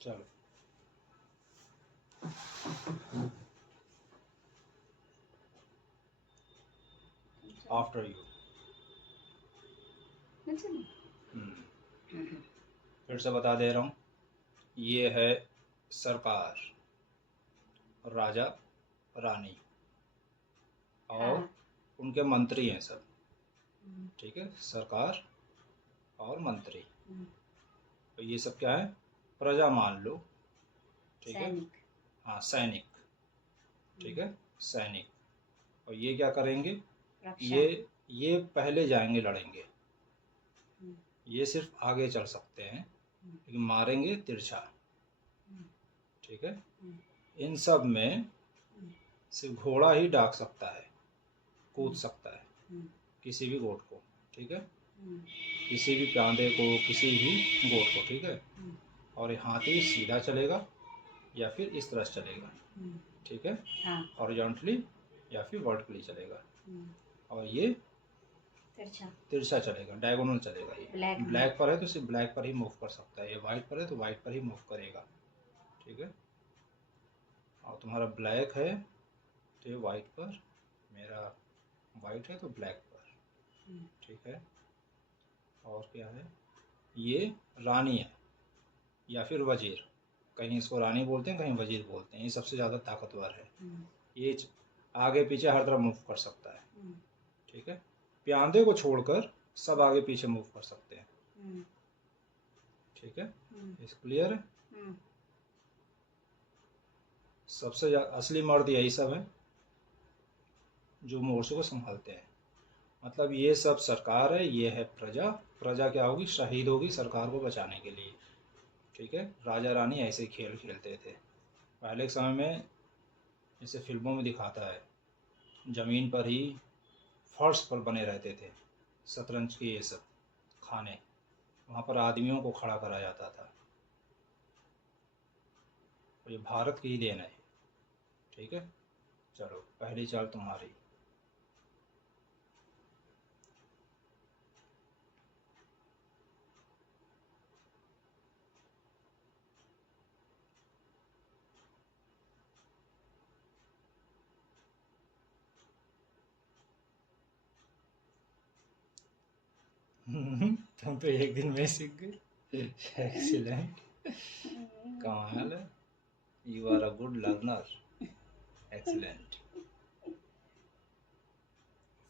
चलो after you. फिर से बता दे रहा हूँ, ये है सरकार, राजा रानी और हाँ। उनके मंत्री हैं सब। ठीक है, सरकार और मंत्री, तो ये सब क्या है, प्रजा मान लो। ठीक है, सैनिक। हाँ सैनिक। ठीक है, सैनिक। और ये क्या करेंगे, रक्षा। ये पहले जाएंगे लड़ेंगे, ये सिर्फ आगे चल सकते हैं लेकिन मारेंगे तिरछा। ठीक है, इन सब में सिर्फ घोड़ा ही डाक सकता है, कूद सकता है किसी भी गोट को। ठीक है, किसी भी प्यादे को, किसी भी गोट को। ठीक है, और ये हाथी सीधा चलेगा या फिर इस तरह से चलेगा। ठीक है, हाँ। हॉरिजॉन्टली या फिर वर्टिकली चलेगा। और ये तिरछा चलेगा, डायगोनल चलेगा। ये ब्लैक पर है तो सिर्फ ब्लैक पर ही मूव कर सकता है, ये वाइट पर है तो वाइट पर ही मूव करेगा। ठीक है, और तुम्हारा ब्लैक है तो ये वाइट पर, मेरा वाइट है तो ब्लैक पर। ठीक है, और क्या है, ये रानी है या फिर वजीर, कहीं इसको रानी बोलते हैं कहीं वजीर बोलते हैं। ये सबसे ज़्यादा ताकतवर है, ये आगे पीछे हर तरफ मूव कर सकता है। ठीक है, प्यादे को छोड़कर सब आगे पीछे मूव कर सकते हैं। ठीक है, इस क्लियर है। सबसे असली मर्द यही सब है जो मोर्चे को संभालते हैं। मतलब ये सब सरकार है, ये है प्रजा। प्रजा क्या होगी, शहीद होगी सरकार को बचाने के लिए। ठीक है, राजा रानी ऐसे खेल खेलते थे पहले के समय में, जैसे फिल्मों में दिखाता है, ज़मीन पर ही फर्श पर बने रहते थे शतरंज के ये सब खाने, वहाँ पर आदमियों को खड़ा करा जाता था। और ये भारत की ही देन है। ठीक है, चलो पहली चाल तुम्हारी। तुम तो एक दिन में सीख गए। एक्सीलेंट, कमाल है, you are a good learner. Excellent.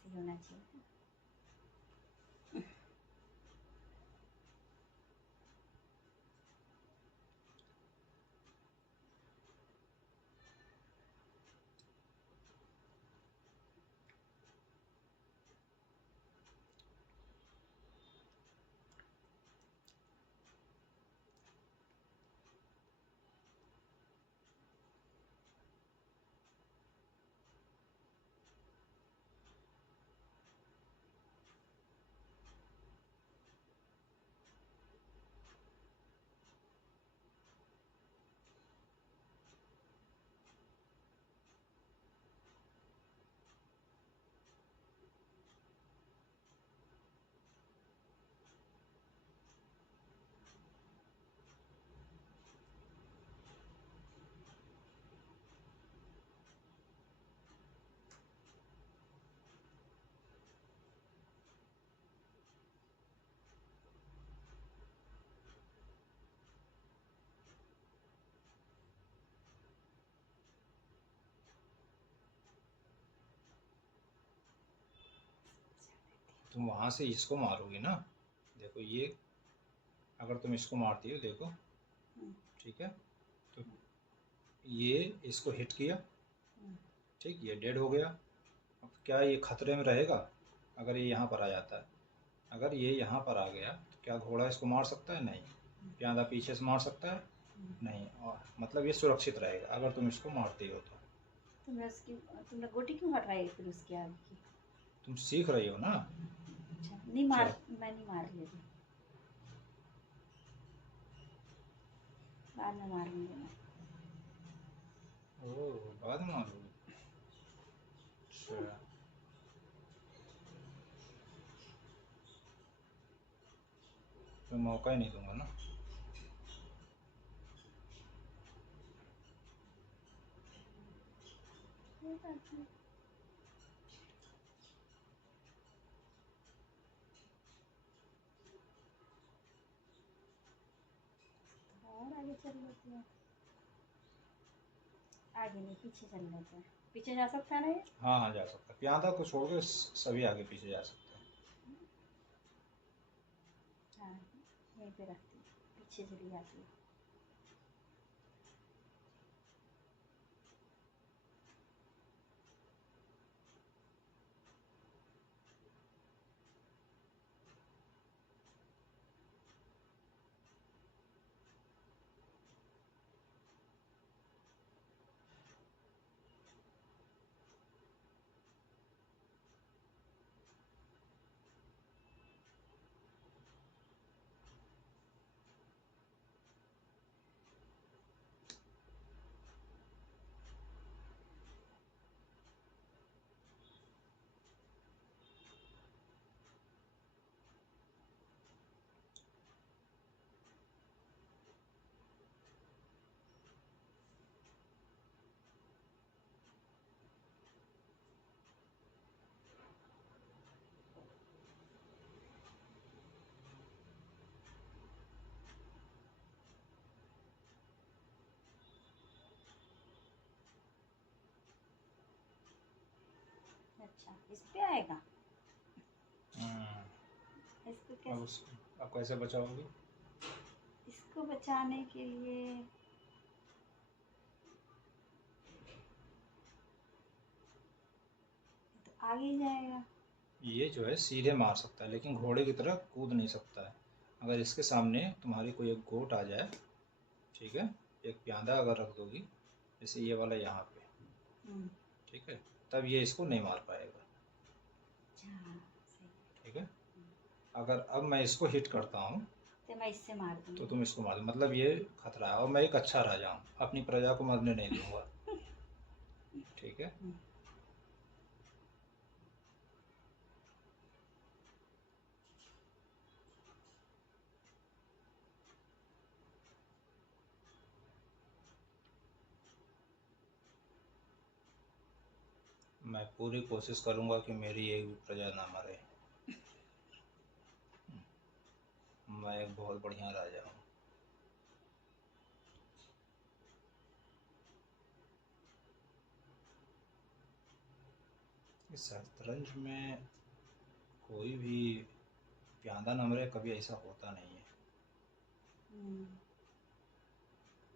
होना चाहिए। तुम वहाँ से इसको मारोगे ना, देखो ये, अगर तुम इसको मारती हो देखो। ठीक है, तो ये इसको हिट किया, ठीक, ये डेड हो गया। अब क्या ये खतरे में रहेगा अगर ये यहाँ पर आ जाता है? अगर ये यहाँ पर आ गया तो क्या घोड़ा इसको मार सकता है? नहीं। प्यादा पीछे से मार सकता है? नहीं। और मतलब ये सुरक्षित रहेगा अगर तुम इसको मारती हो तो। तुमने गोटी क्यों हट रही है फिर उसके आगे की? तुम सीख रही हो ना। अच्छा, नहीं मार, मैं नहीं मार रही हूँ, बाद में मार लूंगी मैं। ओ, बाद में मारोगे? अच्छा, मैं मौका ही नहीं दूंगा ना। करती हूँ। और आगे चल लेते हैं। आगे नहीं, पीछे चल लेते हैं। पीछे जा सकता है ना ये? हाँ हाँ जा सकता है, प्यांदा को छोड़ के सभी आगे पीछे जा सकते हैं। हाँ, यहीं पे रखती हूँ, पीछे चली जाती है। अच्छा, इस पे आएगा। इसको कैसे, अब कैसे बचाओगे? इसको बचाने के लिए तो आगे ही जाएगा। ये जो है सीधे मार सकता है, लेकिन घोड़े की तरह कूद नहीं सकता है। अगर इसके सामने तुम्हारी कोई एक गोट आ जाए, ठीक है, एक प्यांदा अगर रख दोगी, जैसे ये वाला यहाँ पे, ठीक है, तब ये इसको नहीं मार पाएगा। अच्छा, सही। ठीक है, अगर अब मैं इसको हिट करता हूँ तो मैं इससे मार दूँगी। तो तुम इसको मार दो, मतलब ये खतरा है। और मैं एक अच्छा राजा हूँ, अपनी प्रजा को मरने नहीं दूंगा। ठीक है, मैं पूरी कोशिश करूंगा कि मेरी एक भी प्रजा ना मरे। मैं एक बहुत बढ़िया राजा हूँ। इस शतरंज में कोई भी प्यांदा न मरे, कभी ऐसा होता नहीं है।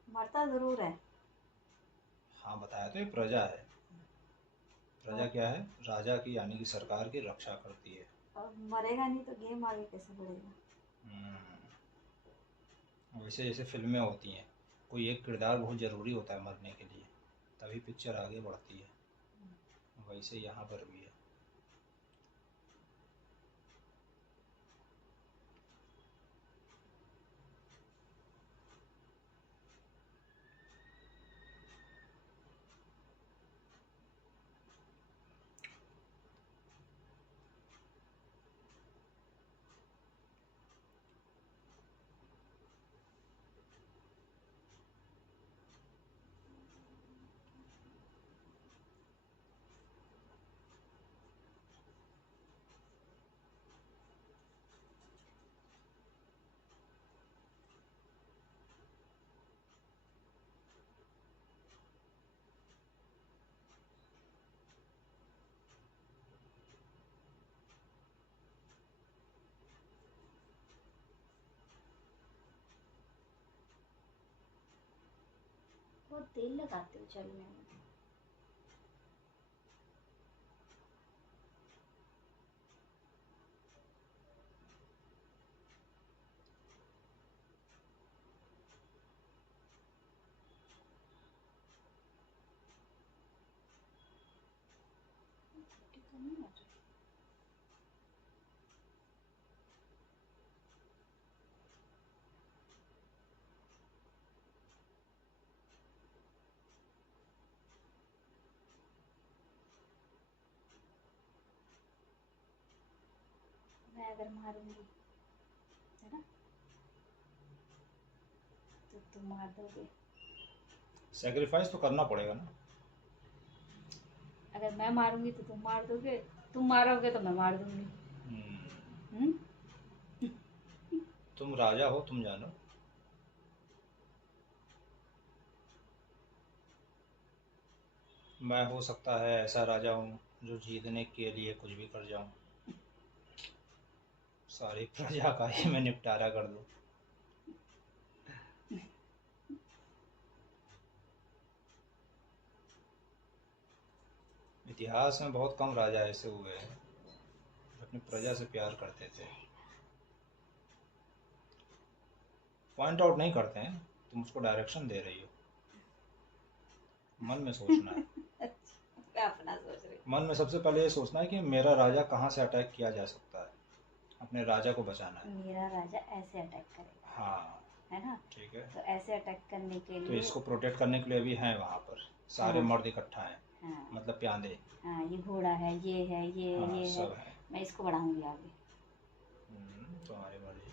मरता जरूर है। हाँ बताया तो, ये प्रजा है। प्रजा क्या है? राजा की यानी कि सरकार की रक्षा करती है। और मरेगा नहीं तो गेम आगे कैसे बढ़ेगा? वैसे जैसे फिल्में होती हैं, कोई एक किरदार बहुत ज़रूरी होता है मरने के लिए, तभी पिक्चर आगे बढ़ती है, वैसे यहाँ पर भी है। बहुत तेल लगाते हो चलने में। छुट्टी तो नहीं हो रही। मैं अगर मारूंगी, है ना, तो तुम मार दोगे। सेक्रीफाइस तो करना पड़ेगा ना। अगर मैं मारूंगी तो तुम मार दोगे, तुम मारोगे तो मैं मार दूंगी। हम्म? तुम राजा हो, तुम जानो। मैं हो सकता है ऐसा राजा हूँ जो जीतने के लिए कुछ भी कर जाऊँ, सारी प्रजा का ही मैं निपटारा कर दूँ। इतिहास में बहुत कम राजा ऐसे हुए हैं जो अपनी प्रजा से प्यार करते थे। पॉइंट आउट नहीं करते हैं, तुम उसको डायरेक्शन दे रही हो। मन में सोचना है। मैं अपना सोच रही मन में सबसे पहले ये सोचना है कि मेरा राजा कहाँ से अटैक किया जा सकता है, अपने राजा को बचाना है। हूँ। मेरा राजा ऐसे अटैक करेगा, हाँ है ना? ठीक है। तो ऐसे अटैक करने के तो लिए इसको प्रोटेक्ट करने के लिए भी हैं वहाँ पर सारे हाँ मर्द इकट्ठा हैं, हाँ मतलब प्यादे। हाँ, ये घोड़ा है, ये है, हाँ ये है। सब है। मैं इसको बढ़ाऊंगी आगे। तुम्हारी मर्जी।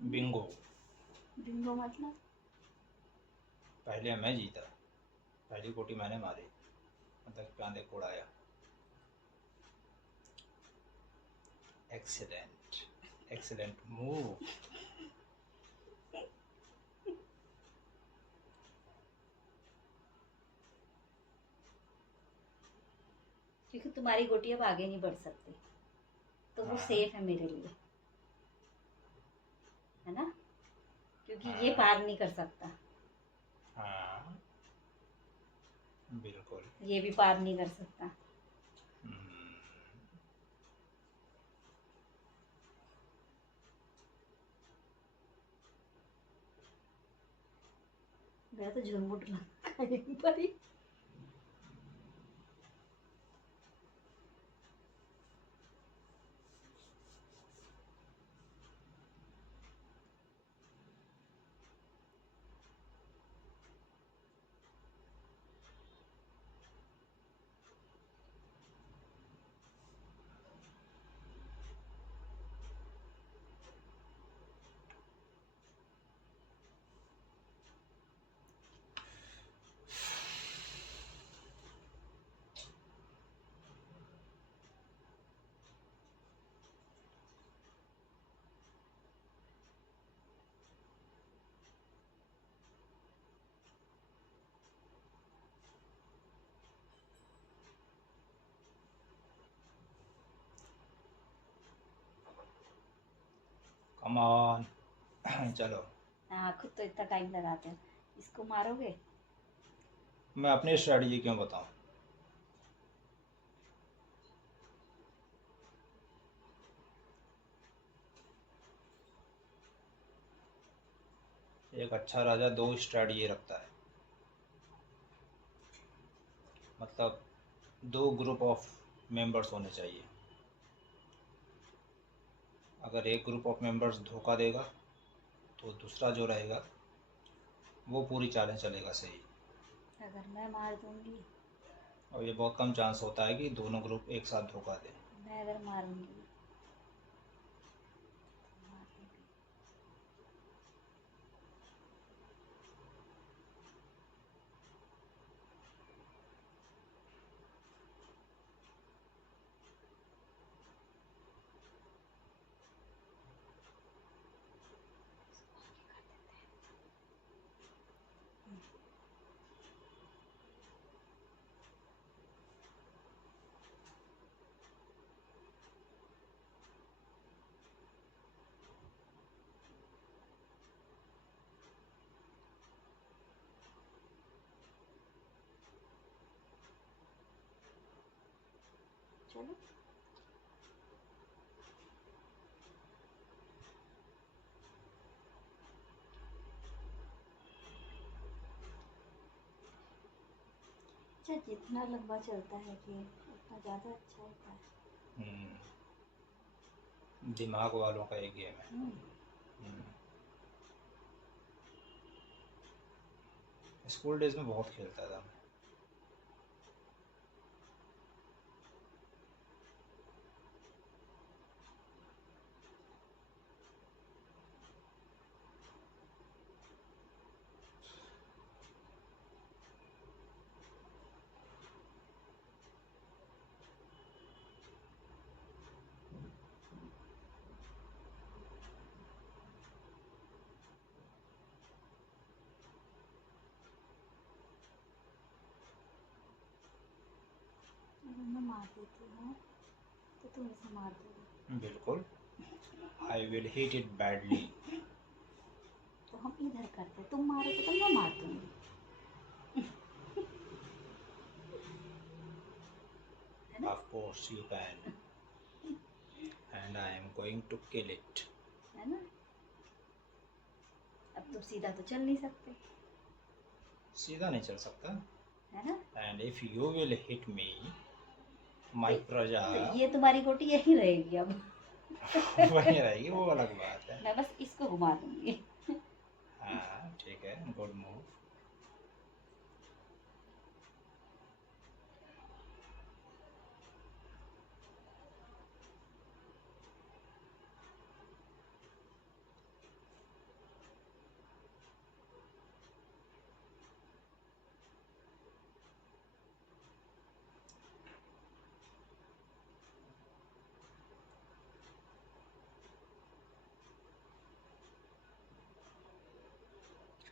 बिंगो। बिंगो मतलब? पहले मैं जीता, पहली गोटी मैंने मारी, मतलब प्यादे को उड़ाया। Excellent, excellent move. क्योंकि तुम्हारी गोटी अब आगे नहीं बढ़ सकती, तो वो हाँ सेफ है मेरे लिए, है ना? क्योंकि ये हाँ पार नहीं कर सकता, हाँ बिल्कुल। ये भी पार नहीं कर सकता। हम्म, मेरा तो झुरमुट लगा एक बारी। Come on. चलो। हाँ, खुद तो इतना टाइम लगाते हैं। इसको मारोगे? मैं अपनी स्ट्रेटजी क्यों बताऊं? एक अच्छा राजा दो स्ट्रेटजी रखता है, मतलब दो ग्रुप ऑफ मेंबर्स होने चाहिए। अगर एक ग्रुप ऑफ मेंबर्स धोखा देगा तो दूसरा जो रहेगा वो पूरी चालें चलेगा सही। अगर मैं मार दूंगी? और ये बहुत कम चांस होता है कि दोनों ग्रुप एक साथ धोखा दें। मैं अगर मारूंगी? मार दूंगी। चलो अच्छा, जितना लंबा चलता है गेम उतना ज़्यादा अच्छा होता है। दिमाग वालों का एक गेम है। स्कूल डेज में बहुत खेलता था मैं। अगर मैं मार देती हूँ तो तुम इसे मार दोगे। बिल्कुल, I will hit it badly. तो हम इधर करते, तुम मारोगे तो मैं मार दूंगी। है ना? Of course you can. And I am going to kill it. है ना? अब तुम सीधा तो चल नहीं सकते, सीधा नहीं चल सकता। है ना? And if you will hit me, my प्रजा तो ये तुम्हारी गोटी यही रहेगी अब। वही रहेगी, वो अलग बात है। मैं बस इसको घुमा दूंगी। हाँ ठीक है, गुड मूव।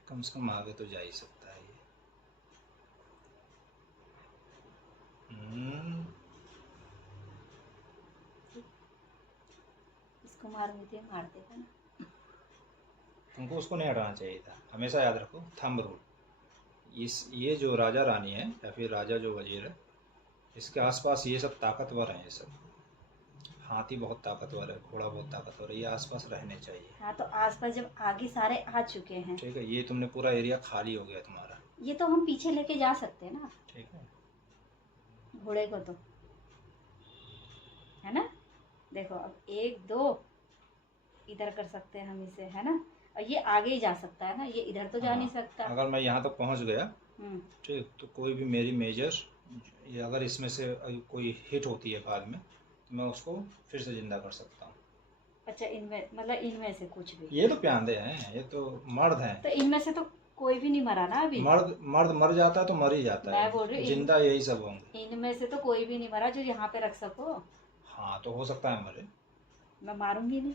कम से कम आगे तो जा ही सकता है ये। इसको मारूंगी तो ये मार देगा ना। तुमको उसको नहीं हटाना चाहिए था। हमेशा याद रखो थंब रूल। ये जो राजा रानी है या फिर राजा जो वजीर है, इसके आसपास ये सब ताकतवर हैं। ये सब हाथी बहुत ताकतवर है, घोड़ा बहुत ताकतवर है, ये आसपास रहने चाहिए। हाँ तो आसपास जब आगे सारे आ चुके हैं, ठीक है, ये तुमने पूरा एरिया खाली हो गया तुम्हारा। ये तो हम पीछे लेके जा सकते हैं ना। ठीक है, घोड़े को तो, है ना? देखो अब 1 2 इधर कर सकते हैं हम इसे, है ना? और ये आगे ही जा सकता है ना, ये इधर तो जा नहीं सकता। अगर मैं यहाँ तक पहुँच गया ठीक, तो कोई भी मेरी मेजर, ये अगर इसमें से कोई हिट होती है बाद में, तो मैं उसको फिर से जिंदा कर सकता हूँ। अच्छा, इनमें मतलब इनमें से कुछ भी? ये तो प्यादे हैं, ये तो मर्द हैं। तो इनमें से तो कोई भी नहीं मरा ना अभी। मर्द मर जाता है तो मर ही जाता है। मैं बोल रही हूँ जिंदा यही सब होंगे। इनमें से तो कोई भी नहीं मरा जो यहाँ पे रख सको। हाँ तो हो सकता है मरे। मैं मारूंगी नहीं।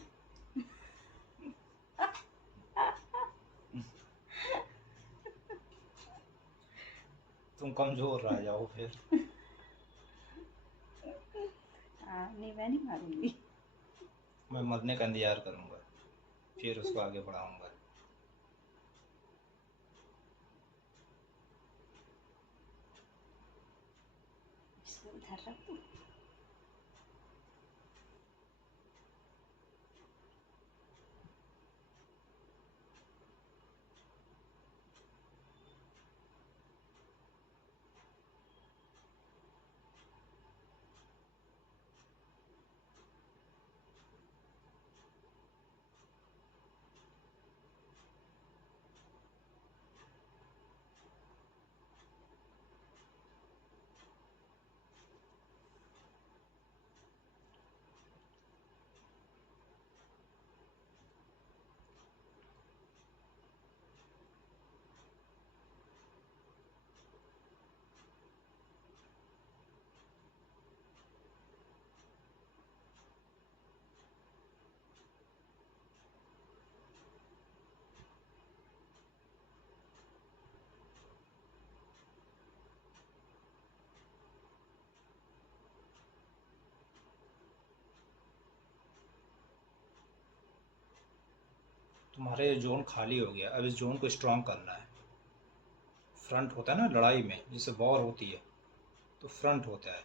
तुम कमजोर रह जाओ फिर। हाँ नहीं, मैं नहीं मारूंगी। मैं मरने का इंतजार करूंगा, फिर उसको आगे बढ़ाऊंगा। इसको इधर रख दूँ। तुम्हारे जोन खाली हो गया, अब इस जोन को स्ट्रॉन्ग करना है। फ्रंट होता है ना लड़ाई में, जैसे वॉर होती है तो फ्रंट होता है,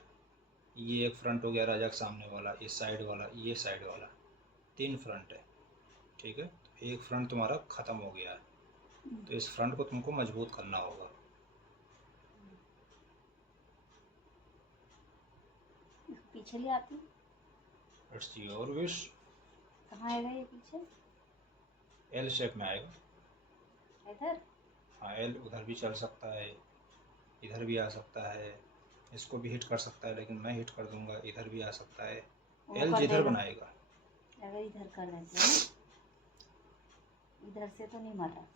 ये एक फ्रंट हो गया राजा के सामने वाला, इस साइड वाला, ये साइड वाला, 3 फ्रंट है। ठीक है, तो एक फ्रंट तुम्हारा ख़त्म हो गया है, तो इस फ्रंट को तुमको मजबूत करना होगा। पीछे ले आती। It's your wish. कहाँ आएगा ये पीछे? एल शेप में आएगा। इधर? हाँ, एल उधर भी चल सकता है, इधर भी आ सकता है, इसको भी हिट कर सकता है, लेकिन मैं हिट कर दूंगा, इधर भी आ सकता है। एल जिधर बनाएगा। अगर इधर कर देते हैं, इधर से तो नहीं मर रहा।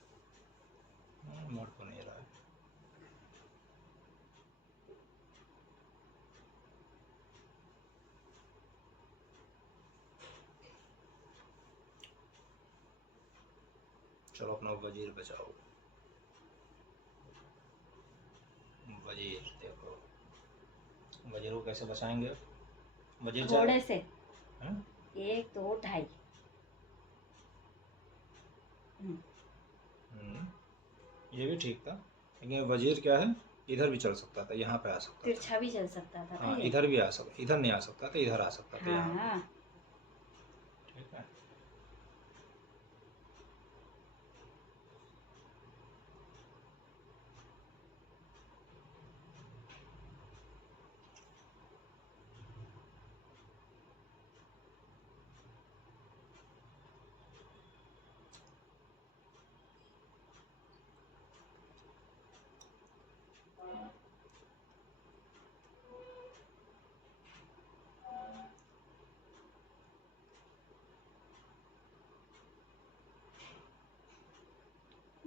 मर तो नहीं रहा है। चलो अपना वजीर बचाओ। वजीर देखो, वजीर को कैसे बचाएंगे? वजीर घोड़े से। हैं? 1 2 2.5। ये भी ठीक था, लेकिन वजीर क्या है, इधर भी चल सकता था, यहाँ पे आ सकता था, तिरछा भी चल सकता था। हाँ, इधर भी आ सकता, इधर नहीं आ सकता था, इधर आ सकता था। हाँ, यहाँ ठीक है।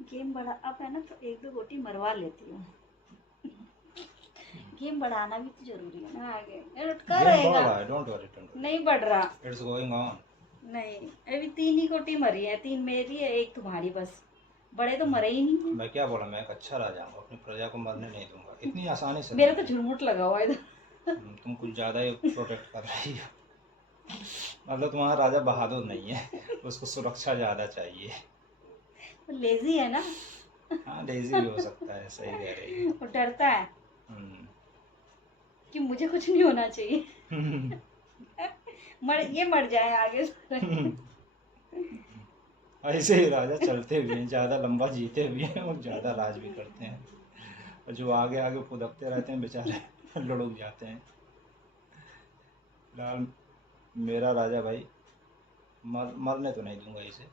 गेम बड़ा अब है ना, तो 1 2 गोटी मरवा लेती हूँ। गेम बढ़ाना भी तो जरूरी है ना आगे। लटका रहेगा। डोंट वरी, नहीं बढ़ रहा। It's going on. नहीं, अभी 3 ही गोटी मरी है, 3 मेरी है, 1 तुम्हारी, बस। बड़े तो मरे ही नहीं है। मैं क्या बोला, मैं एक अच्छा राजा हूँ, अपनी प्रजा को मरने नहीं दूंगा इतनी आसानी से। मेरा तो झुरमुट लगा हुआ है इधर। तुम कुछ ज़्यादा ही प्रोटेक्ट कर रही हो। मतलब तुम्हारा राजा बहादुर नहीं है, उसको सुरक्षा ज़्यादा चाहिए। लेजी है ना। हाँ, लेजी भी हो सकता है, सही कह रही है। वो डरता है कि मुझे कुछ नहीं होना चाहिए। ये मर जाए आगे से। ऐसे ही राजा चलते भी हैं, ज़्यादा लंबा जीते भी हैं और ज़्यादा राज भी करते हैं, और जो आगे आगे फुदकते रहते हैं बेचारे लुढ़क जाते हैं। फिलहाल मेरा राजा भाई, मरने तो नहीं दूंगा इसे।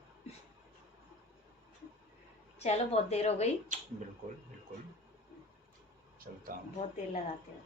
चलो, बहुत देर हो गई। बिल्कुल बिल्कुल, चलता हूँ। बहुत देर लगाते हो।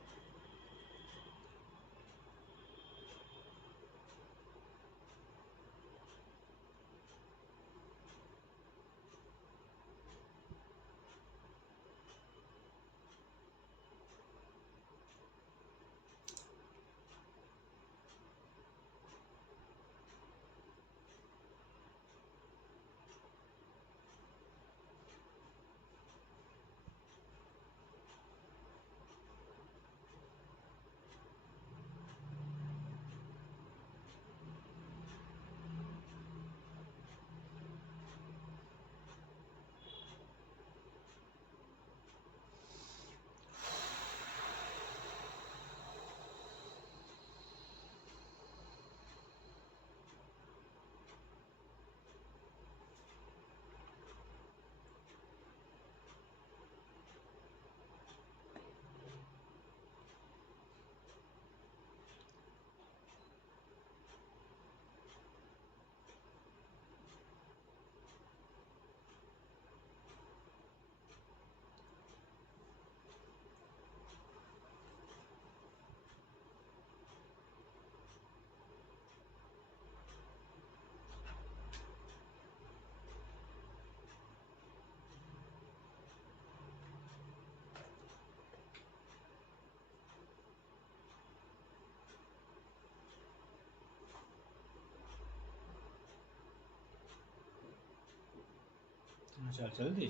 अच्छा, जल्दी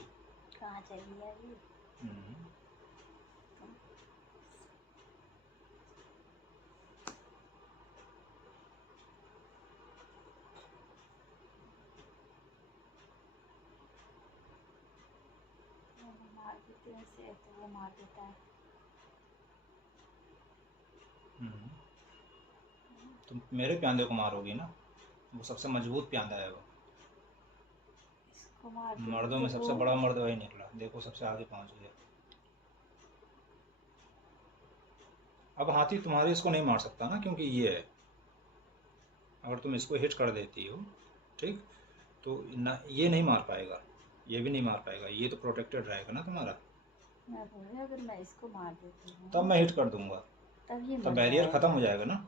कहाँ चली है अभी? मार देते हैं ऐसे, तो वो मार देता है। तुम मेरे प्यादे को मारोगी ना, वो सबसे मजबूत प्यादा है वो। इसको मार दूंगी मर्दों तो में सबसे वो बड़ा मर्द वही निकला, देखो सबसे आगे पहुंच गया। अब हाथी तुम्हारे इसको नहीं मार सकता ना, क्योंकि ये है। अगर तुम इसको हिट कर देती हो, ठीक, तो ना ये नहीं मार पाएगा, ये भी नहीं मार पाएगा, ये तो प्रोटेक्टेड रहेगा ना तुम्हारा। मैं बोली अगर मैं इसको मार देती हूँ तब मैं हिट कर दूंगा, तब ये तब मर बैरियर खत्म हो जाएगा। जाएगा ना।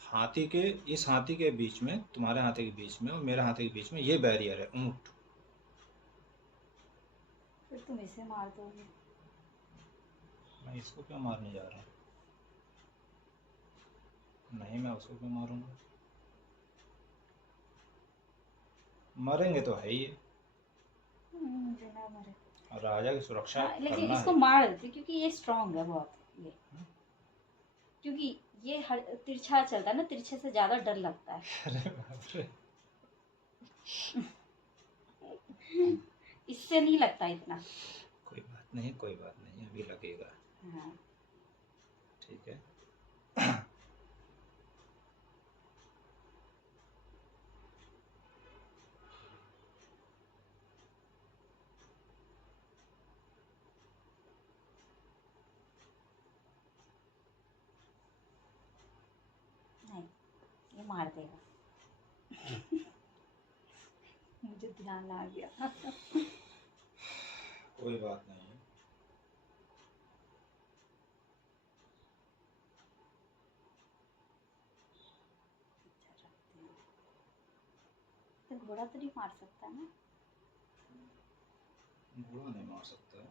हाथी के, इस हाथी के बीच में, तुम्हारे हाथी के बीच में और मेरे हाथी के बीच में ये बैरियर है, ऊंट। फिर तुम इसे मार दोगे। मैं इसको क्यों मारने जा रहा हूँ? नहीं, मैं उसको क्यों मारूंगा? मरेंगे तो है ही, मुझे ना मरे। और राजा की सुरक्षा हाँ लेकिन करना इसको है। मार देती क्योंकि ये स्ट्रांग है बहुत ये, क्योंकि ये हर तिरछा चलता है ना, तिरछे से ज्यादा डर लगता है। अरे बाप रे। इससे नहीं लगता इतना। कोई बात नहीं, कोई बात नहीं, अभी लगेगा। हाँ ठीक है। नहीं, ये मार देगा। मुझे ध्यान आ गया। कोई बात नहीं। तो घोड़ा तो नहीं मार सकता ना। घोड़ा नहीं मार सकता है।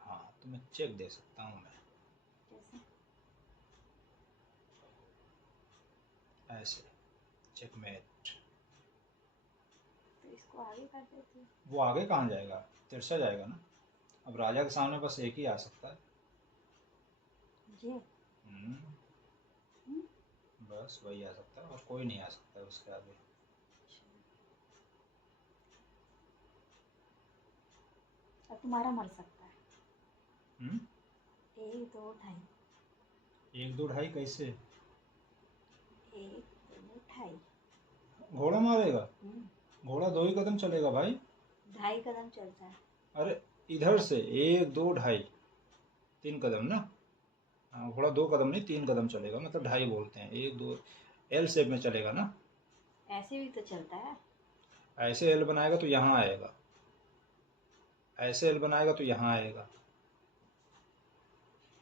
हाँ, तुम्हें चेक दे सकता हूँ मैं, जैसे ऐसे, चेकमेट। तो इसको आगे कर देती हूँ। वो आगे कहाँ जाएगा, तिरछा जाएगा ना। अब राजा के सामने बस एक ही आ सकता है। ये हम्म, बस वही आ सकता है, और कोई नहीं आ सकता है उसके आगे। अब तुम्हारा मर सकता है। हम्म, 1 2 ढाई। 1 2 ढाई कैसे? 1 2 ढाई। घोड़ा मारेगा? घोड़ा 2 ही कदम चलेगा भाई। 2.5 कदम चलता है। अरे इधर से 1 2 ढाई, 3 कदम ना। हाँ, घोड़ा 2 कदम नहीं 3 कदम चलेगा, मतलब ढाई बोलते हैं। 1 2 एल शेप में चलेगा ना। ऐसे भी तो चलता है। ऐसे एल बनाएगा तो यहाँ आएगा, ऐसे एल बनाएगा तो यहाँ आएगा।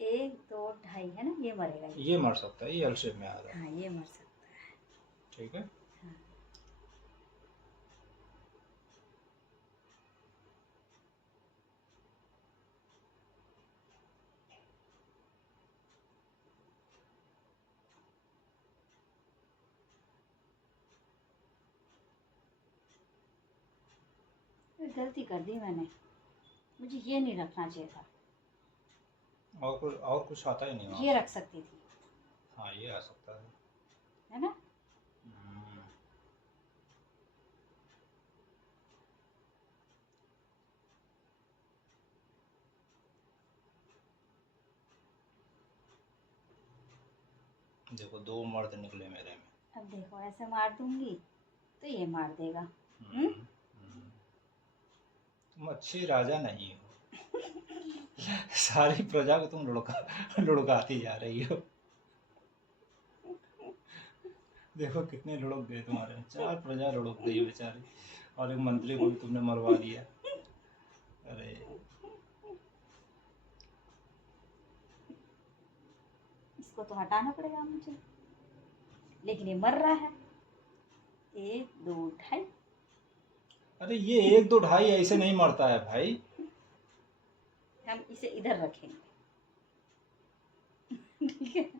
1 2 ढाई है ना, ये मरेगा ये मर सकता है, ये एल शेप में आ रहा है। हाँ ये मर सकता है। ठीक है। हाँ तो गलती कर दी मैंने, मुझे ये नहीं रखना चाहिए था। और कुछ आता ही नहीं वहाँ ये से। रख सकती थी, हाँ, ये आ सकता है। है ना। हम्म, देखो 2 मर्द निकले मेरे में। अब देखो ऐसे मार दूंगी तो ये मार देगा। तुम अच्छी राजा नहीं हो। सारी प्रजा को तुम लुढ़काती जा रही हो। देखो कितने लुढ़क गए तुम्हारे, 4 प्रजा लुढ़क गई बेचारी, और एक मंत्री को भी तुमने मरवा दिया। अरे इसको तो हटाना पड़ेगा मुझे, लेकिन ये मर रहा है। 1 2 ढाई। अरे ये 1 2 ढाई ऐसे नहीं मरता है भाई। हम इसे इधर रखेंगे। ठीक है,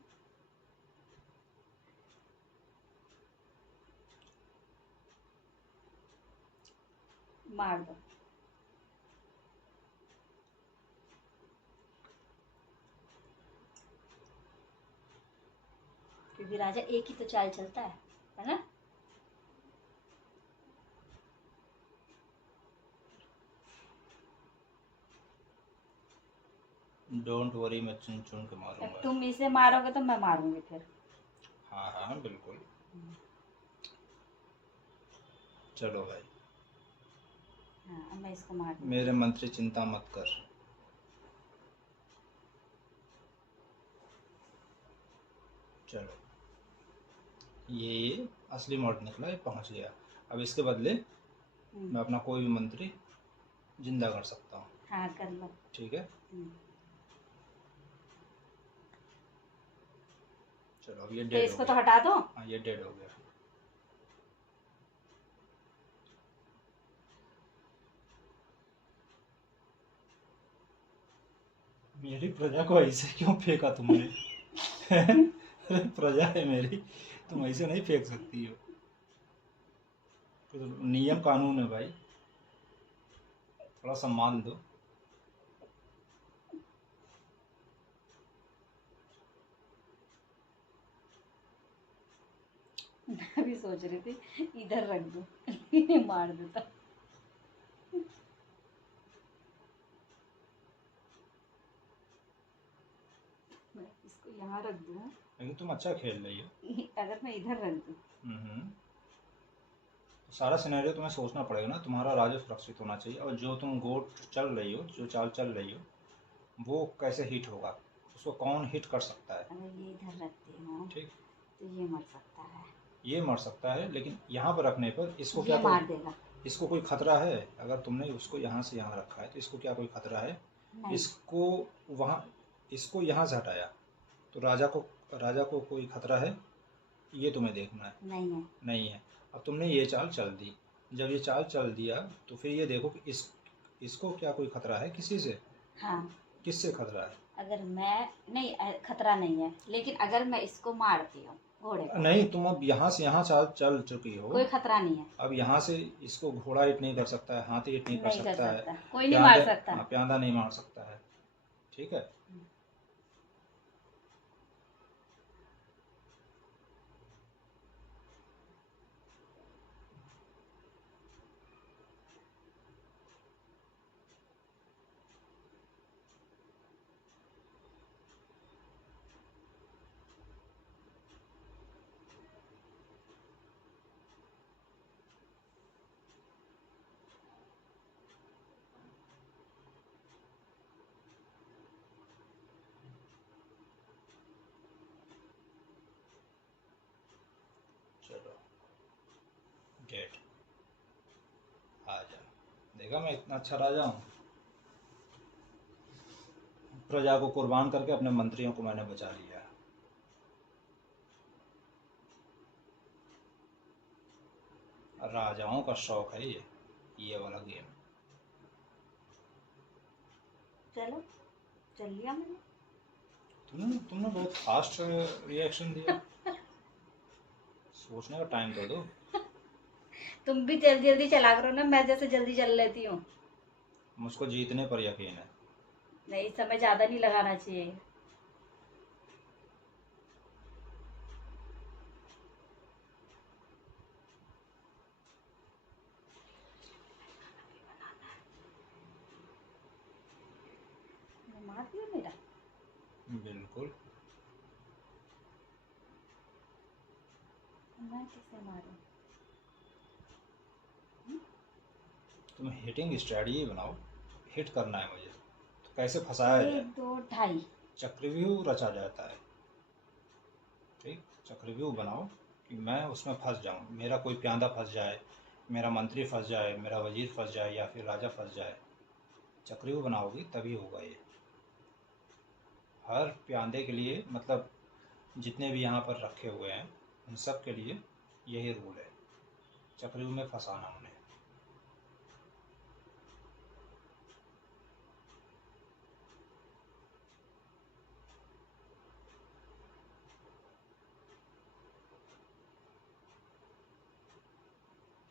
मार दो। क्योंकि राजा एक ही तो चाल चलता है ना। डोंट वरी, मैं चुन चुन के अब मारूंगा। तुम इसे मारोगे तो मैं मारूंगी फिर। हाँ हाँ बिल्कुल। चलो भाई। हाँ अब मैं इसको मार दूंगी। मेरे मंत्री चिंता मत कर। चलो, ये असली मोड निकला, ये पहुंच गया। अब इसके बदले मैं अपना कोई भी मंत्री जिंदा कर सकता हूँ। हाँ कर लो। ठीक है। चलो अब ये तो डेड हो इसको गया। तो हटा दो। हाँ ये डेड हो गया। मेरी प्रजा को ऐसे क्यों फेंका तुमने? अरे प्रजा है मेरी, तुम ऐसे नहीं फेंक सकती हो। तो नियम कानून है भाई, थोड़ा सम्मान दो। मैं भी सोच रही थी इधर रख दूं, लेकिन मार देता। मैं इसको यहाँ रख दूं। लेकिन तुम अच्छा खेल रही हो। अगर मैं इधर रख दूं। तो सारा सिनेरियो तुम्हें सोचना पड़ेगा ना। तुम्हारा राज्य सुरक्षित होना चाहिए, और जो तुम गोट चल रही हो, जो चाल चल रही हो, वो कैसे हिट होगा, उसको कौन हिट कर सकता है। अगर ये इधर रखती हूँ ठीक। तो ये मर सकता है। ये मर सकता है, लेकिन यहाँ पर रखने पर इसको ये क्या मार देगा। इसको कोई खतरा है? अगर तुमने उसको यहाँ से यहाँ रखा है तो इसको क्या कोई खतरा है? नहीं। इसको वहाँ, इसको यहाँ से हटाया तो राजा को कोई खतरा है? ये तुम्हें देखना है। नहीं है। नहीं है। अब तुमने ये चाल चल दी, जब ये चाल चल दिया तो फिर ये देखो कि इसको क्या कोई खतरा है किसी से? हाँ। किससे खतरा है? अगर मैं नहीं, खतरा नहीं है, लेकिन अगर मैं इसको मारती हूँ घोड़े को। नहीं, तुम अब यहाँ से यहाँ चाल चल चुकी हो, कोई खतरा नहीं है। अब यहाँ से इसको घोड़ा हिट नहीं कर सकता है, हाथी हिट नहीं कर सकता है, कोई नहीं मार सकता। प्यादा नहीं मार सकता है। ठीक है। चलो डेट आ जा। देखा मैं इतना अच्छा राजा हूँ। प्रजा को कुर्बान करके अपने मंत्रियों को मैंने बचा लिया। राजाओं का शौक है ये वाला गेम। चलो चल लिया मैंने। तुमने बहुत फास्ट रिएक्शन दिया। सोचने का टाइम तो दो। तुम भी जल्दी जल्दी चला करो ना, मैं जैसे जल्दी चल लेती हूँ। मुझको जीतने पर यकीन है। नहीं, समय ज्यादा नहीं लगाना चाहिए। मार दिया मेरा। बिल्कुल। मैं किसे मारूं? तुम हिटिंग स्ट्रेटजी बनाओ। हिट करना है मुझे, तो कैसे फंसाया जाए। 1 2 2.5। चक्रव्यूह रचा जाता है। ठीक, चक्रव्यूह बनाओ कि मैं उसमें फंस जाऊं, मेरा कोई प्यादा फंस जाए, मेरा मंत्री फंस जाए, मेरा वजीर फंस जाए, या फिर राजा फंस जाए। चक्रव्यूह बनाओगी तभी होगा ये। हर प्यादे के लिए, मतलब जितने भी यहाँ पर रखे हुए हैं उन सब के लिए यही रूल है, चक्रव्यूह में फंसाना उन्हें।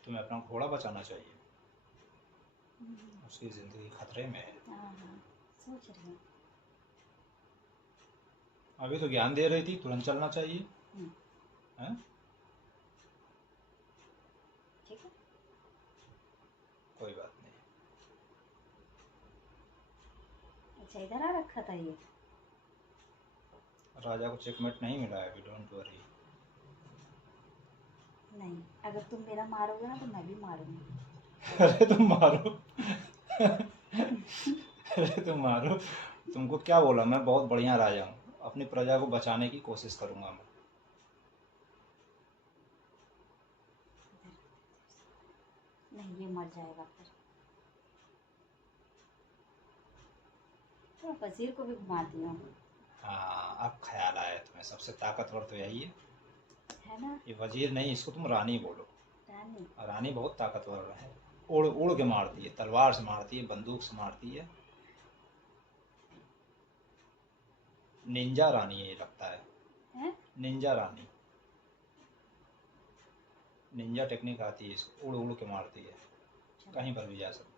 तुम्हें अपना घोड़ा बचाना चाहिए, उसकी ज़िंदगी खतरे में है। हाँ, सोच रही हूँ। अभी तो ज्ञान दे रही थी, तुरंत चलना चाहिए। हैं? ठीक है, कोई बात नहीं। अच्छा इधर आ रखा था ये। राजा को चेकमेट नहीं मिला है अभी, डोंट वरी। नहीं, अगर तुम मेरा मारोगे ना तो मैं भी मारूंगी। अरे तुम मारो। अरे तुम मारो, तुमको क्या बोला, मैं बहुत बढ़िया राजा हूँ, अपनी प्रजा को बचाने की कोशिश करूंगा मैं। नहीं, ये मर जाएगा फिर। तो वजीर को भी घुमा दिया। हाँ अब ख्याल आया तुम्हें, सबसे ताकतवर तो यही है ना। ये वजीर नहीं, इसको तुम रानी बोलो। रानी। रानी बहुत ताकतवर है, उड़ उड़ के मारती है, तलवार से मारती है, बंदूक से मारती है। निंजा रानी ये लगता है। निंजा रानी, निंजा टेक्निक आती है इसको, उड़ उड़ के मारती है, कहीं पर भी जा सकती है।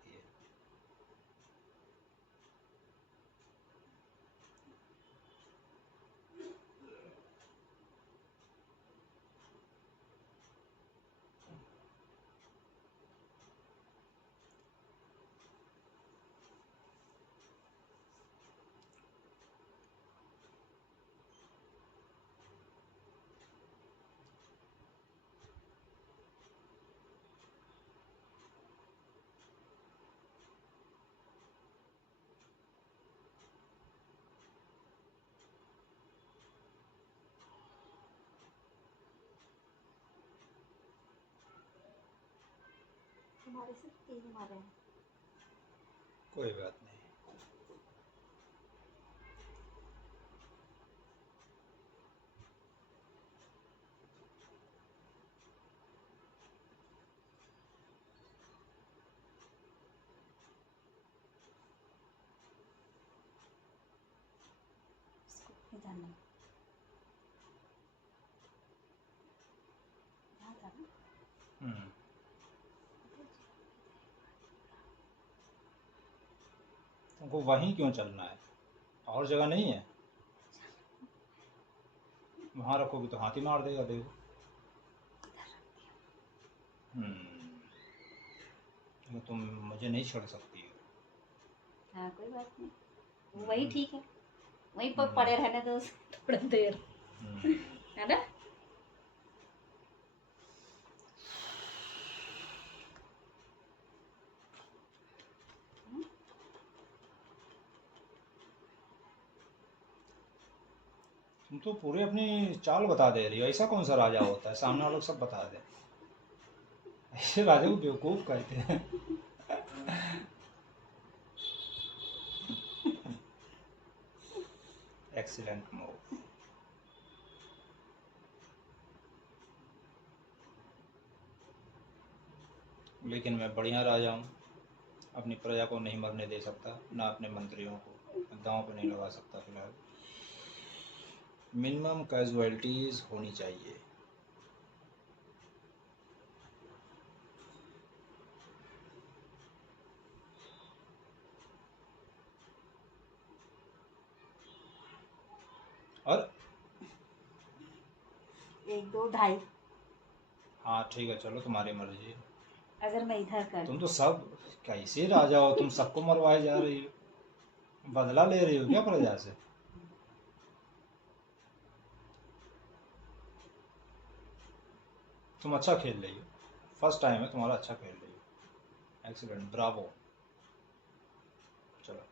हमारे से 3 मारे हैं। कोई बात नहीं। इसको नहीं जाना। यहाँ था ना। हम्म, तुमको वहीं क्यों चलना है, और जगह नहीं है? वहाँ रखोगी तो हाथी मार देगा, देखो। तो तुम मुझे नहीं छोड़ सकती हो। हाँ कोई बात नहीं, वही ठीक है, वहीं पर पड़े रहने दो थोड़ा देर, है ना। तुम तो पूरी अपनी चाल बता दे रही हो, ऐसा कौन सा राजा होता है सामने वालों को सब बता दे, ऐसे राजा को बेवकूफ कहते हैं। Excellent move. लेकिन मैं बढ़िया राजा हूँ, अपनी प्रजा को नहीं मरने दे सकता, ना अपने मंत्रियों को, गांव पे नहीं लगा सकता फिलहाल। मिनिमम कैजुअलिटीज होनी चाहिए। और 1 2 2.5। हाँ ठीक है, चलो तुम्हारी मर्जी। अगर मैं इधर कर तुम तो सब कैसे राजा हो, तुम सबको मरवाए जा रही हो, बदला ले रही हो क्या प्रजा से? तुम अच्छा खेल रही हो, फर्स्ट टाइम है तुम्हारा, अच्छा खेल रही हो, एक्सीलेंट, ब्रावो। चलो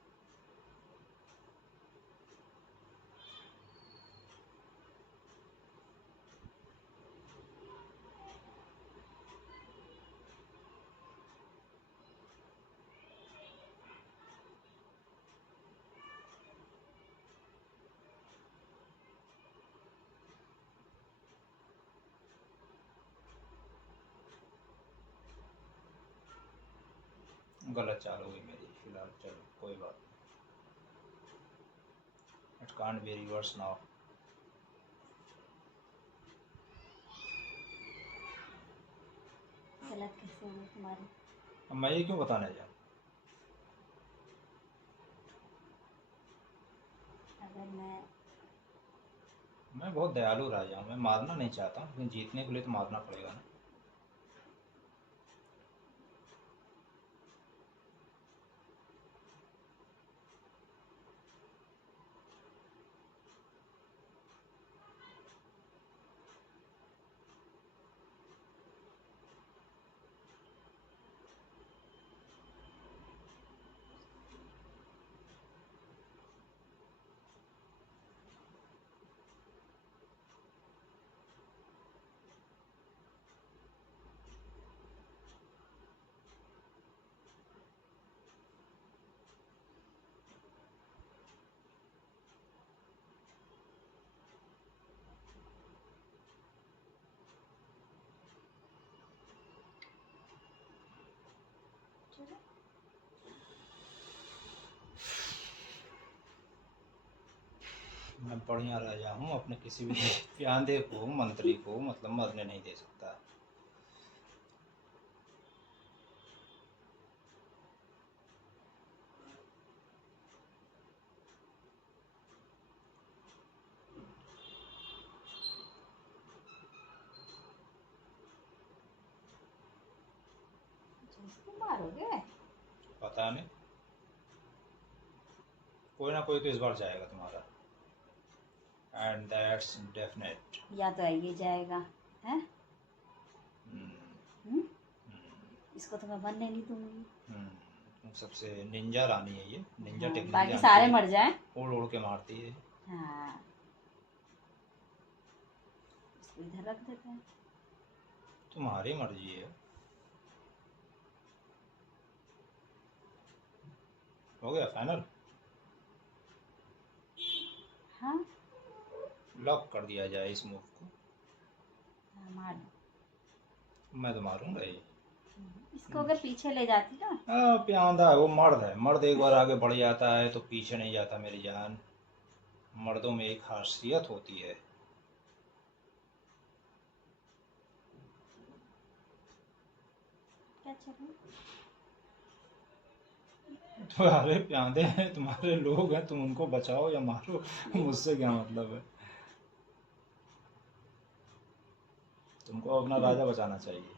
गलत चाल हो गई मेरी फिलहाल, चलो कोई बात नहीं, it can't be reverse now. गलत कैसे हुए तुम्हारे। अब मैं ये क्यों बताने जाऊँ? अगर मैं मैं बहुत दयालु राजा हूँ, मैं मारना नहीं चाहता हूँ, लेकिन जीतने के लिए तो मारना पड़ेगा ना। मैं बढ़िया राजा हूँ, अपने किसी भी प्यादे को, मंत्री को मतलब मरने नहीं दे सकता। इसको मारोगे? पता नहीं, कोई ना कोई तो इस बार जाएगा तुम्हारा, एंड दैट्स डेफिनेट। या तो ये जाएगा है। इसको तो मैं बनने नहीं दूंगी। सबसे निंजा रानी है ये, निंजा टेक्निक बाकी सारे मर जाएं। उड़ उड़ के मारती है। हाँ, इसको इधर रख देते हैं। तुम्हारी मर्जी है। हो गया फाइनल? हाँ, लॉक कर दिया जाए इस मूव को। हाँ, मार दो। मैं तो मारूंगा ही। इसको अगर पीछे ले जाती ना। प्यांदा है वो, मर्द है, मर्द एक बार आगे बढ़ जाता है तो पीछे नहीं जाता मेरी जान। मर्दों में एक खासियत होती है। क्या चलो? तुम्हारे प्यादे हैं, तुम्हारे लोग हैं, तुम उनको बचाओ या मारो, मुझसे क्या मतलब है। तुमको अपना राजा बचाना चाहिए,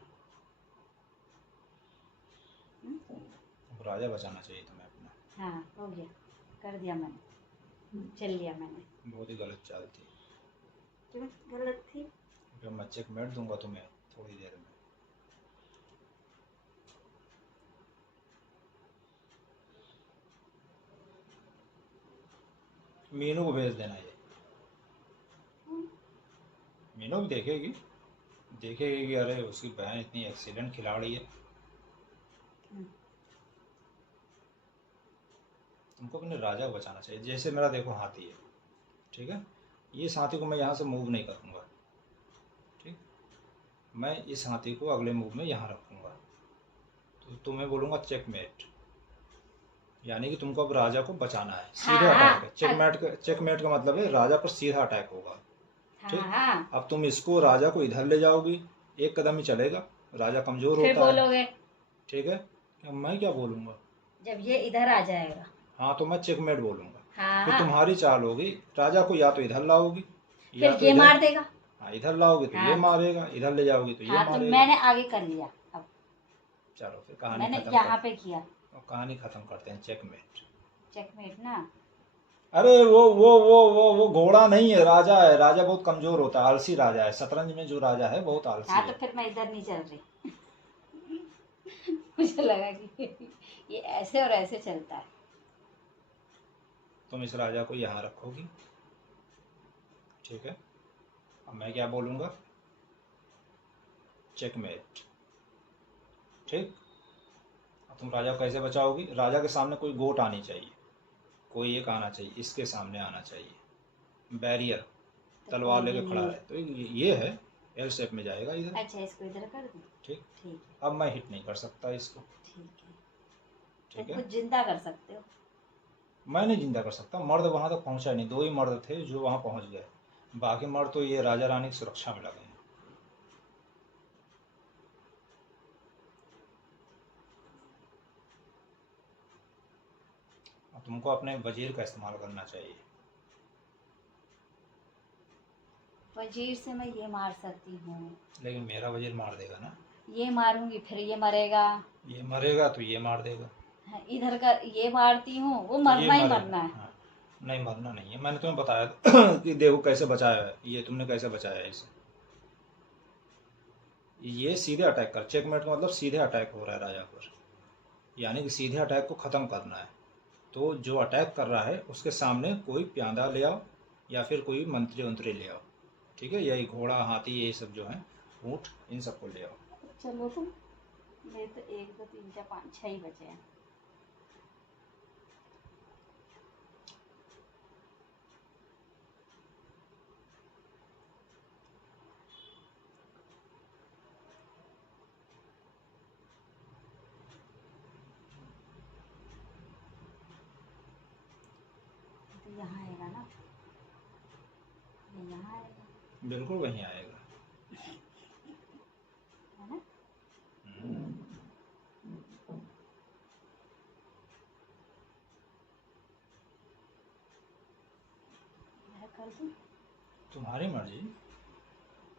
राजा बचाना चाहिए तुम्हें अपना। हाँ, हो गया, कर दिया मैंने, चल लिया मैंने। बहुत ही गलत चाल थी। क्यों गलत थी? जब मैं चेकमेट दूंगा तुम्हें थोड़ी देर में। मीनू को भेज देना ये, मीनू भी देखेगी, देखेगी कि अरे उसकी बहन इतनी एक्सीलेंट खिलाड़ी है। तुमको अपने राजा को बचाना चाहिए। जैसे मेरा देखो हाथी है, ठीक है, इस हाथी को मैं यहाँ से मूव नहीं करूँगा, ठीक, मैं इस हाथी को अगले मूव में यहाँ रखूँगा, तो तुम्हें बोलूँगा चेकमेट, यानी कि तुमको अब राजा को बचाना है। सीधे अटैक है, चेकमेट का मतलब है राजा पर सीधा अटैक होगा। ठीक, अब तुम इसको राजा को इधर ले जाओगी, एक कदम ही चलेगा, राजा कमजोर होता बोलोगे। है। ठीक है, मैं क्या बोलूँगा? जब ये इधर आ जाएगा हाँ तो मैं चेकमेट बोलूँगा। हाँ, फिर तुम्हारी चाल होगी, राजा को या तो इधर लाओगी या फिर तो ये इधर मार देगा। हाँ, इधर लाओगे तो ये मारेगा, इधर ले जाओगे तो ये हाँ, तो मारेगा। मैंने आगे कर लिया। अब चलो फिर कहानी मैंने खत्म यहाँ पे किया। कहानी खत्म करते हैं। चेकमेट। चेकमेट ना। अरे वो घोड़ा नहीं है, राजा है। राजा बहुत कमजोर होता है, आलसी राजा है। शतरंज में जो राजा है बहुत आलसी हाँ, है। तो फिर मैं इधर नहीं चल रही। मुझे लगा कि ये ऐसे और ऐसे चलता है। तुम इस राजा को यहाँ रखोगी, ठीक है, अब मैं क्या बोलूँगा? चेकमेट। ठीक, अब तुम राजा को कैसे बचाओगी? राजा के सामने कोई गोट आनी चाहिए, कोई एक आना चाहिए, इसके सामने आना चाहिए, बैरियर, तलवार लेके खड़ा रहे। तो ये है, एल शेप में जाएगा इधर। अच्छा, इसको इधर कर दूं? ठीक, ठीक। अब मैं हिट नहीं कर सकता इसको। ठीक है, ठीक तुम है, कुछ जिंदा कर सकते हो। मैं नहीं जिंदा कर सकता, मर्द वहां तक पहुंचा नहीं। दो ही मर्द थे जो वहां पहुंच गए, बाकी मर्द तो ये राजा रानी की सुरक्षा में लगे हैं। तुमको अपने वजीर का इस्तेमाल करना चाहिए। वजीर से मैं ये मार सकती हूँ, लेकिन मेरा वजीर मार देगा ना। ये मारूंगी फिर ये मरेगा। ये मरेगा तो ये मार देगा। इधर का ये मारती हूँ, वो तो मरना ही मरेगा। मरना है। हाँ। नहीं, मरना नहीं है, मैंने तुम्हें बताया था कि देखो कैसे बचाया है, ये तुमने कैसे बचाया है इसे। ये सीधे अटैक कर, चेकमेट का मतलब सीधे अटैक हो रहा है राजा पर, यानी कि सीधे अटैक को ख़त्म करना है। तो जो अटैक कर रहा है उसके सामने कोई प्यादा ले आओ या फिर कोई मंत्री वंत्री ले आओ, ठीक है, यही घोड़ा हाथी ये सब जो है, ऊँट, इन सबको ले आओ। चलो तुम, मेरे तो 1 2 3 4 5 6 ही बचे हैं। तो यहाँ आएगा ना, ये यहाँ आएगा, बिल्कुल वहीं आएगा, है ना। मैं कर दूँ, तुम्हारी मर्जी।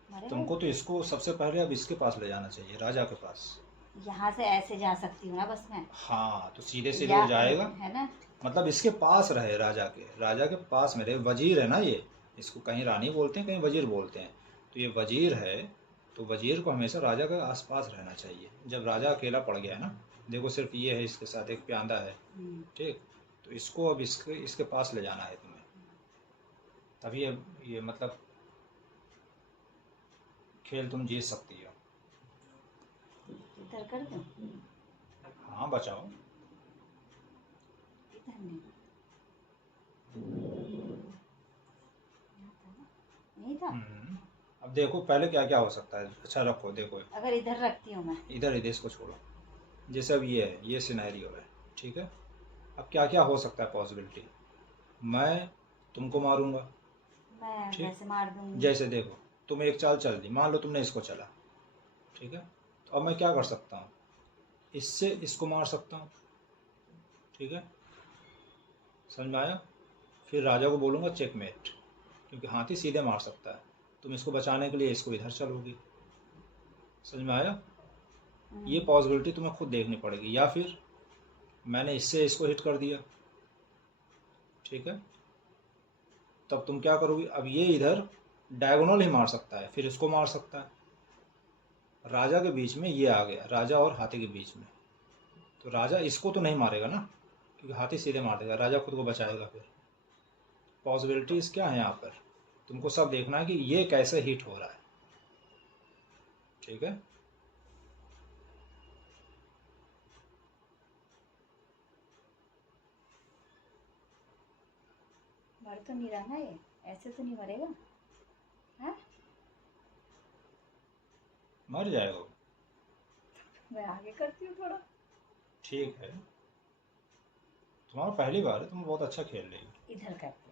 मरेगा। तुमको तो इसको सबसे पहले अब इसके पास ले जाना चाहिए, राजा के पास। यहाँ से ऐसे जा सकती हूँ ना बस मैं। हाँ, तो सीधे सीधे या वो जाएगा, है ना। मतलब इसके पास रहे, राजा के पास में रहे। वजीर है ना ये, इसको कहीं रानी बोलते हैं, कहीं वजीर बोलते हैं। तो ये वजीर है, तो वजीर को हमेशा राजा के आसपास रहना चाहिए। जब राजा अकेला पड़ गया ना, देखो सिर्फ ये है, इसके साथ एक प्यादा है, ठीक, तो इसको अब इसके पास ले जाना है तुम्हें, तभी ये मतलब खेल तुम जीत सकती हो। इधर कर दूँ, हाँ, बचाओ। इधर नहीं, नहीं था। अब देखो पहले क्या क्या हो सकता है। अच्छा रखो, देखो अगर इधर रखती हूँ मैं, इधर इसको छोड़ो। जैसे अब ये है, ये सिनेरियो है, ठीक है। अब क्या क्या हो सकता है पॉसिबिलिटी। मैं तुमको मारूंगा, मैं ठीक, वैसे मार दूंगी। जैसे देखो तुम एक चाल चल दी, मान लो तुमने इसको चला, ठीक है, तो अब मैं क्या कर सकता हूँ, इससे इसको मार सकता हूँ, ठीक है, समझ में आया। फिर राजा को बोलूँगा चेकमेट, क्योंकि हाथी सीधे मार सकता है। तुम इसको बचाने के लिए इसको इधर चलोगी, समझ में आया। ये पॉसिबिलिटी तुम्हें खुद देखनी पड़ेगी, या फिर मैंने इससे इसको हिट कर दिया, ठीक है, तब तुम क्या करोगी। अब ये इधर डायगोनल ही मार सकता है, फिर इसको मार सकता है। राजा के बीच में ये आ गया, राजा और हाथी के बीच में, तो राजा इसको तो नहीं मारेगा ना, क्योंकि हाथी सीधे मार देगा, राजा खुद को बचाएगा। फिर पॉसिबिलिटीज़ क्या है यहाँ पर, तुमको सब देखना है कि ये कैसे हिट हो रहा है, ठीक है। मर तो नहीं रहा ना ये, ऐसे तो नहीं मरेगा, हाँ। मर जाएगा वो। मैं आगे करती हूँ थोड़ा। ठीक है, तुम्हारा पहली बार है, तुम बहुत अच्छा खेल रही हो। इधर करती हूँ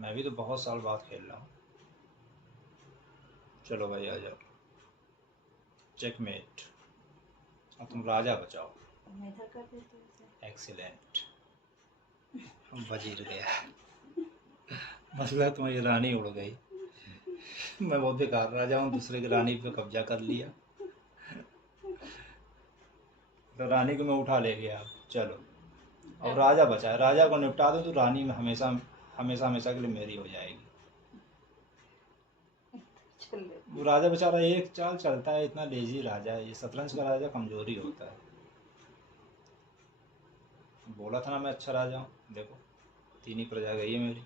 मैं भी तो बहुत साल बाद खेल रहा हूँ। चलो भाई आ जाओ, चेकमेट। अब तुम राजा बचाओ। मैं इधर कर देती हूँ इसे। एक्सीलेंट, वजीर गया। मसला तुम्हारी रानी उड़ गई। मैं बहुत बेकार राजा हूँ, दूसरे की रानी पे कब्जा कर लिया, तो रानी को मैं उठा ले गया। चलो अब राजा बचा है, राजा को निपटा दो तो रानी में हमेशा हमेशा हमेशा के लिए मेरी हो जाएगी। वो राजा बेचारा एक चाल चलता है, इतना लेजी राजा है ये। शतरंज का राजा कमजोरी होता है। बोला था ना मैं अच्छा राजा हूँ, देखो 3 ही प्रजा गई है मेरी।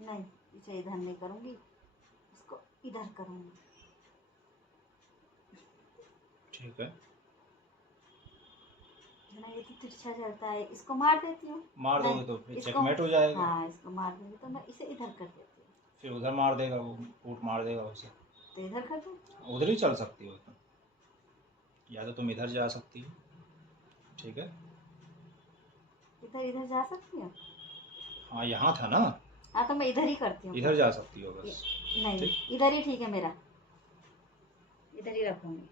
नहीं, इसे इधर नहीं करूँगी, इसको इधर करूँगी, ठीक है, ना ये तो तिरछा चलता है, इसको मार देती हूँ। मार दोगे तो फिर चेकमेट हो जाएगा। हाँ, इसको मार दूँगी तो मैं इसे इधर कर देती हूँ। फिर उधर मार देगा वो, ऊँट मार देगा उसे, तो इधर कर देती हूँ। उधर ही चल सकती हो तुम, या तो तुम इधर जा सकती हो, ठीक है। इधर इधर जा सकती हूँ? हाँ यहाँ था ना, हाँ तो मैं इधर ही करती हूँ। इधर जा सकती हो बस। नहीं इधर ही ठीक है मेरा, इधर ही रखूंगी।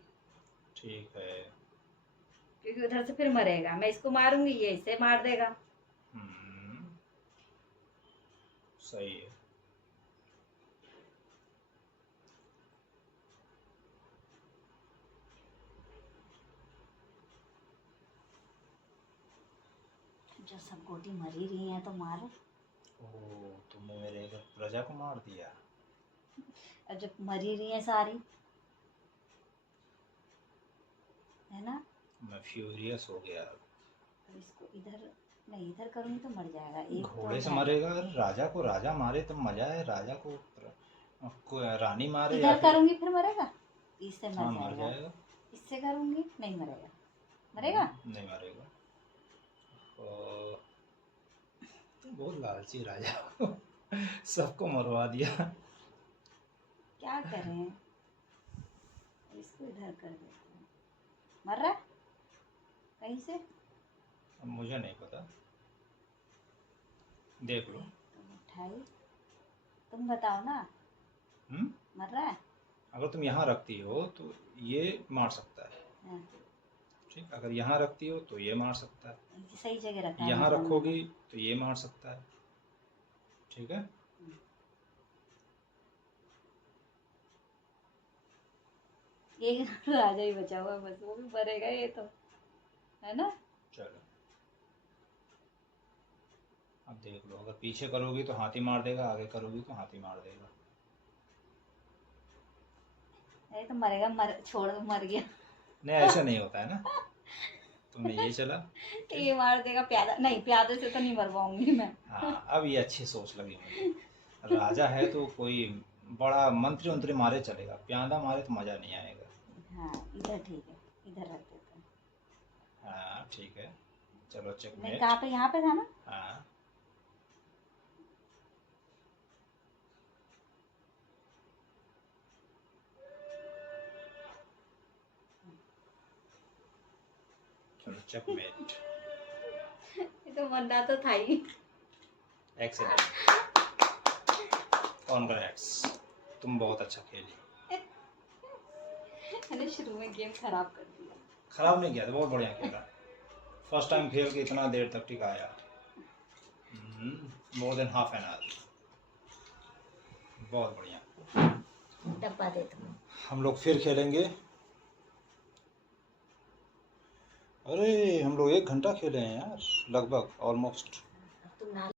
ठीक है। क्योंकि उधर से फिर मरेगा, मैं इसको मारूंगी ये इसे मार देगा। सही है। जब सब गोटी मर ही रही हैं तो मारो। ओह, तुमने मेरे एक प्रजा को मार दिया। अब जब मर ही रही हैं सारी, है ना? मैं फ्यूरियस हो गया। अब इसको इधर नहीं, इधर करूँगी तो मर जाएगा। एक घोड़े से तो मरेगा। अरे राजा को राजा मारे तब मजा है, राजा को रानी मारे या इधर फिर। करूँगी फिर मरेगा, इससे हाँ मर मर जाएगा। जाएगा। इससे करूँगी नहीं मरेगा, मरेगा? नहीं मरेगा। तुम बहुत लालची राजा हो। सबको मरवा दिया। क्या करें, इसको इधर कर देते हैं। मर रहा है कहीं से? अब मुझे नहीं पता, देख लो। तुम उठाई, तुम बताओ ना। मर रहा है? अगर तुम यहाँ रखती हो तो ये मार सकता है। हाँ। ठीक, अगर यहाँ रखती हो तो ये मार सकता है। सही जगह रखा है। यहाँ रखोगी तो ये मार सकता है। ठीक है। एक राजा ही बचा हुआ है बस, वो भी मरेगा ये तो, है ना? चलो अब देख लो, अगर पीछे करोगी तो हाथी मार देगा, आगे करोगी तो हाथी मार देगा। ये तो मरेगा, छोड़ दो, मर गया। नहीं ऐसा नहीं होता है ना। तुमने ये चला, ये मार देगा प्यादा, नहीं प्यादे से तो नहीं मरवाऊंगी मैं। हाँ अब ये अच्छी सोच लगी मुझे। राजा है तो कोई बड़ा मंत्री उंत्री मारे चलेगा, प्यादा मारे तो मजा नहीं आएगा। हाँ इधर ठीक है, इधर रख देते हैं। हाँ ठीक है, चलो नहीं चेकमेट। कहाँ पे, यहाँ पे था ना? हाँ चलो चेकमेट। ये तो मरना तो था ही। एक्सीलेंट, कॉन्ग्रेट्स, तुम बहुत अच्छा खेली। मैंने शुरू में गेम खराब कर दिया। खराब नहीं किया था, बहुत बढ़िया खेला। फर्स्ट टाइम खेल के इतना देर तक टिकाया। More than half an hour, बहुत बढ़िया। डब्बा दे दो। हम लोग फिर खेलेंगे। अरे हम लोग 1 घंटा खेले हैं यार, लगभग ऑलमोस्ट।